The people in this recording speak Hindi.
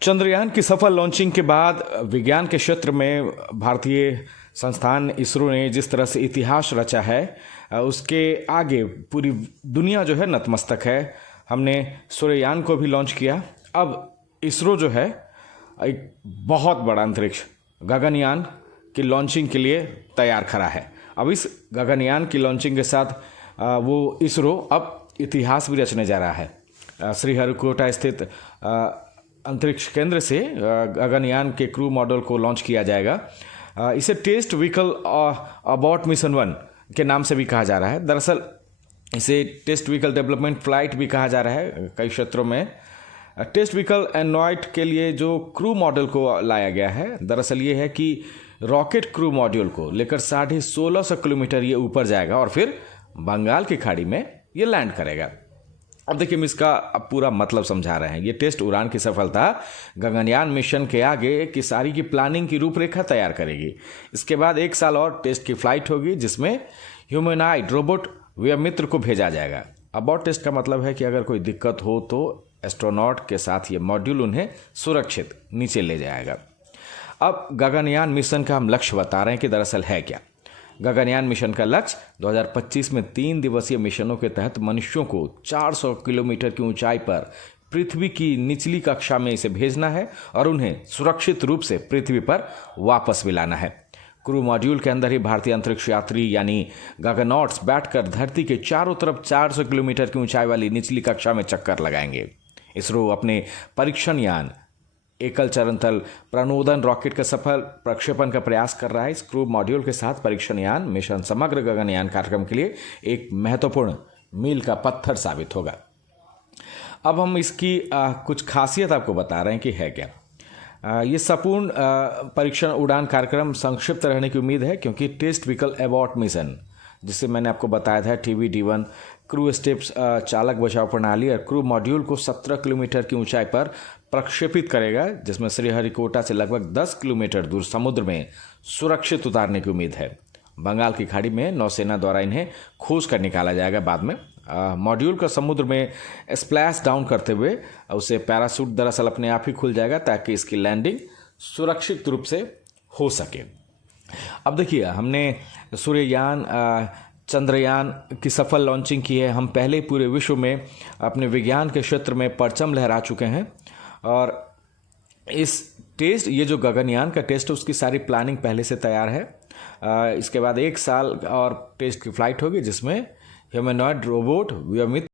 चंद्रयान की सफल लॉन्चिंग के बाद विज्ञान के क्षेत्र में भारतीय संस्थान इसरो ने जिस तरह से इतिहास रचा है, उसके आगे पूरी दुनिया जो है नतमस्तक है। हमने सूर्ययान को भी लॉन्च किया। अब इसरो जो है एक बहुत बड़ा अंतरिक्ष गगनयान की लॉन्चिंग के लिए तैयार खड़ा है। अब इस गगनयान की लॉन्चिंग के साथ वो इसरो अब इतिहास भी रचने जा रहा है। श्रीहरिकोटा स्थित अंतरिक्ष केंद्र से गगनयान के क्रू मॉडल को लॉन्च किया जाएगा। इसे टेस्ट व्हीकल अबॉट मिशन 1 के नाम से भी कहा जा रहा है। दरअसल इसे टेस्ट व्हीकल डेवलपमेंट फ्लाइट भी कहा जा रहा है। कई क्षेत्रों में टेस्ट व्हीकल एंड्रॉयड के लिए जो क्रू मॉडल को लाया गया है, दरअसल ये है कि रॉकेट क्रू मॉड्यूल को लेकर 1650 किलोमीटर ये ऊपर जाएगा और फिर बंगाल की खाड़ी में ये लैंड करेगा। अब देखिए, हम इसका अब पूरा मतलब समझा रहे हैं। ये टेस्ट उड़ान की सफलता गगनयान मिशन के आगे की सारी की प्लानिंग की रूपरेखा तैयार करेगी। इसके बाद 1 साल और टेस्ट की फ्लाइट होगी, जिसमें ह्यूमैनॉइड रोबोट व्योमित्र को भेजा जाएगा। अबॉट टेस्ट का मतलब है कि अगर कोई दिक्कत हो तो एस्ट्रोनॉट के साथ ये मॉड्यूल उन्हें सुरक्षित नीचे ले जाएगा। अब गगनयान मिशन का हम लक्ष्य बता रहे हैं कि दरअसल है क्या। गगनयान मिशन का लक्ष्य 2025 में 3 दिवसीय मिशनों के तहत मनुष्यों को 400 किलोमीटर की ऊंचाई पर पृथ्वी की निचली कक्षा में इसे भेजना है और उन्हें सुरक्षित रूप से पृथ्वी पर वापस भी लाना है। क्रू मॉड्यूल के अंदर ही भारतीय अंतरिक्ष यात्री यानी गगनॉट्स बैठकर धरती के चारों तरफ 400 किलोमीटर की ऊंचाई वाली निचली कक्षा में चक्कर लगाएंगे। इसरो अपने परीक्षण यान एकल चरण तल प्रणोदन रॉकेट का सफल प्रक्षेपण का प्रयास कर रहा है। इस क्रू मॉड्यूल के साथ परीक्षण यान मिशन समग्र गगनयान कार्यक्रम के लिए एक महत्वपूर्ण मील का पत्थर साबित होगा। अब हम इसकी कुछ खासियत आपको बता रहे हैं कि है क्या। ये संपूर्ण परीक्षण उड़ान कार्यक्रम संक्षिप्त रहने की उम्मीद है, क्योंकि टेस्ट व्हीकल एबॉट मिशन, जिसे मैंने आपको बताया था TVD-1 क्रू स्टेप्स चालक बचाव प्रणाली और क्रू मॉड्यूल को 17 किलोमीटर की ऊंचाई पर प्रक्षेपित करेगा, जिसमें श्रीहरिकोटा से लगभग 10 किलोमीटर दूर समुद्र में सुरक्षित उतारने की उम्मीद है। बंगाल की खाड़ी में नौसेना द्वारा इन्हें खोज कर निकाला जाएगा। बाद में मॉड्यूल को समुद्र में स्प्लैश डाउन करते हुए उसे पैराशूट दरअसल अपने आप ही खुल जाएगा, ताकि इसकी लैंडिंग सुरक्षित रूप से हो सके। अब देखिए, हमने सूर्ययान चंद्रयान की सफल लॉन्चिंग की है। हम पहले पूरे विश्व में अपने विज्ञान के क्षेत्र में परचम लहरा चुके हैं और इस टेस्ट, ये जो गगनयान का टेस्ट है, उसकी सारी प्लानिंग पहले से तैयार है। इसके बाद 1 साल और टेस्ट की फ्लाइट होगी, जिसमें ह्यूमैनॉइड रोबोट व्योमित्र